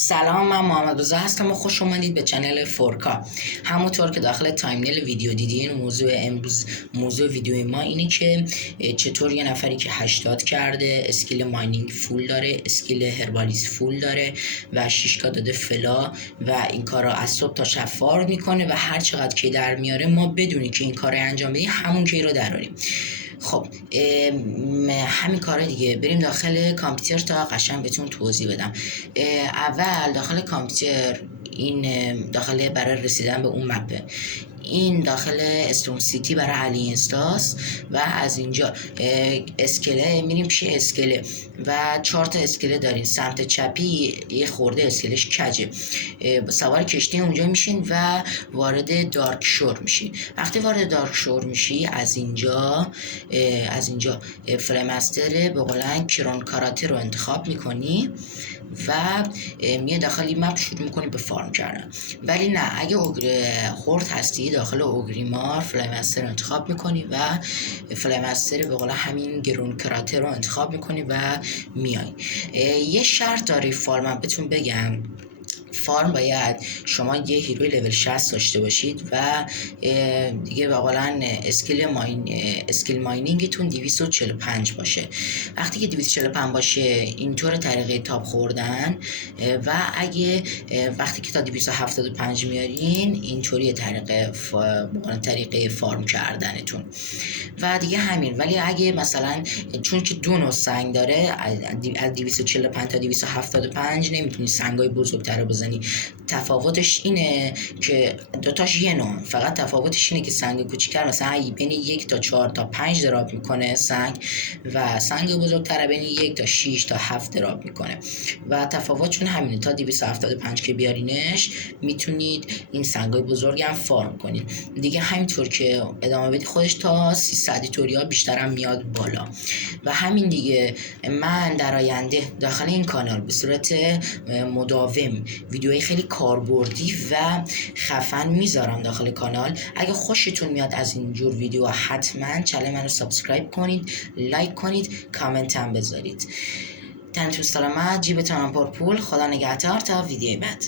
سلام، من محمد رضا هستم و خوش اومدید به چنل فورکا. همونطور که داخل تایمنیل ویدیو دیدین، موضوع ویدیو ما اینه که چطور یه نفری که 80 کرده، اسکیل ماینینگ فول داره، اسکیل هربالیست فول داره و 6 داده فلا و این کارا از صبح تا شب فار میکنه و هر چقدر کی در میاره ما بدونیم که این کار انجام بدیم همون کی رو دراریم. خب همین کاره دیگه. بریم داخل کامپیوتر تا قشنگ بهتون توضیح بدم. اول داخل کامپیوتر این داخل برای رسیدن به اون مپه، این داخل استون سیتی برای علی اینستاست و از اینجا اسکله میریم پیش اسکله و 4 تا اسکله دارین. سمت چپی یه خورده اسکلش کجه، سوار کشتی اونجا میشین و وارد دارک شور میشین. وقتی وارد دارک شور میشی از اینجا فلمستر به قولن کرون کاراته رو انتخاب میکنی و میه داخل این مپ شروع میکنی به فارم کردن. ولی نه، اگه خورد هستی داخل اوگریمار فلمستر رو انتخاب میکنی و فلمستر به قول همین گرون کراته رو انتخاب میکنی و میای. یه شرط داری فارم بهتون بگم. فارم باید شما یه هیروی لول 60 داشته باشید و دیگه به قولن اسکیل ماینینگتون 245 باشه. وقتی که 245 باشه اینطور طریقه تاپ خوردن و اگه وقتی که تا 275 میارین اینطوری طریقه فارم کردنتون و دیگه همین. ولی اگه مثلا چون که دو نوع سنگ داره، از 245 تا 275 نمیتونی سنگای بزرگتر رو بزنی. تفاوتش اینه که دوتاش یه نوع، فقط تفاوتش اینه که سنگ کوچیک‌تر مثلا بین 1 تا 4 تا 5 دراپ میکنه سنگ و سنگ بزرگتر بین 1 تا 6 تا 7 دراپ میکنه و تفاوتشون همینه. تا 275 که بیارینش میتونید این سنگای بزرگ هم فارم کنید. دیگه همینطور که ادامه بدید خودش تا 300 توریا بیشتر هم میاد بالا و همین دیگه. من در آینده داخل این کانال به صورت مداوم ویدیوهای خیلی کاربردی و خفن میذارم داخل کانال. اگه خوشتون میاد از اینجور ویدیو حتما چنل منو سابسکرایب کنید، لایک کنید، کامنت هم بذارید. تنتون سلامت، جیبتون پر پول. خدا نگهدار تا ویدیو بعد.